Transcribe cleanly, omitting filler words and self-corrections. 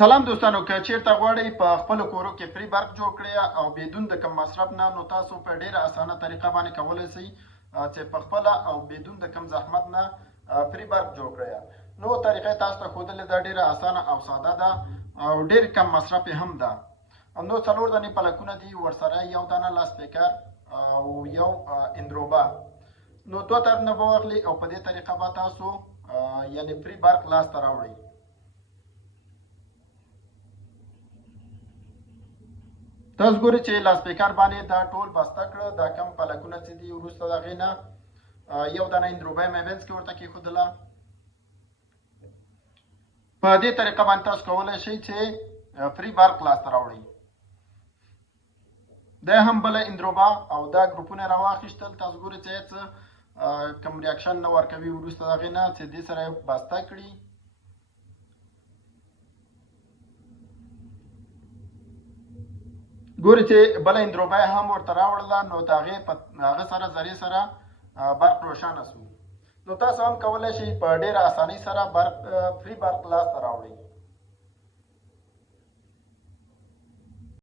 سلام دوستانو، که چیرته غواړئ په خپلو کورو کې فری برق جوړ کړئ او بدون د کم مصرف نه، نو تاسو په ډیره اسانه طریقه باندې کولی شئ چې په خپله او بدون د کم زحمت نه فری برق جوړ کړئ. نو طریقه تاسو ته ښودلې ده، ډیره اسانه او ساده ده او ډیر کم مصرف هم ده. نو 4 دانې پلکونه دي، ورسره یو دانه لاسپیکر او یو اندروبه. نو 2 تارونه به واخلئ او په دې طریقه به تاسو یعنې فری برق لاسته راوړئ. تاسو ګورئ چې لاسپیکر باندې دا ټول بسته کړه، دا کم پلکونه چې دي. وروسته د هغې نه یو دانه اندروبه مې منځ کې ورته کېښودله. په دې طریقه باندې تاسو کولی شئ چې فری برق لاسته راوړئ. دا هم بله اندروبه او دا ګروپونه یې راواخیستل. تاسو ګورئ چې څه کم ریاکشن نه ورکوي. وروسته د هغې نه چې دې سره یې بسته کړي. ګورئ چې بله اندروبه یې هم ورته راوړله، نو د هغه سره ذرې سره برق روښانه شو. نو تاسو هم کولی شئ په ډېره اسانۍ سره فری برق لاسته راوړئ.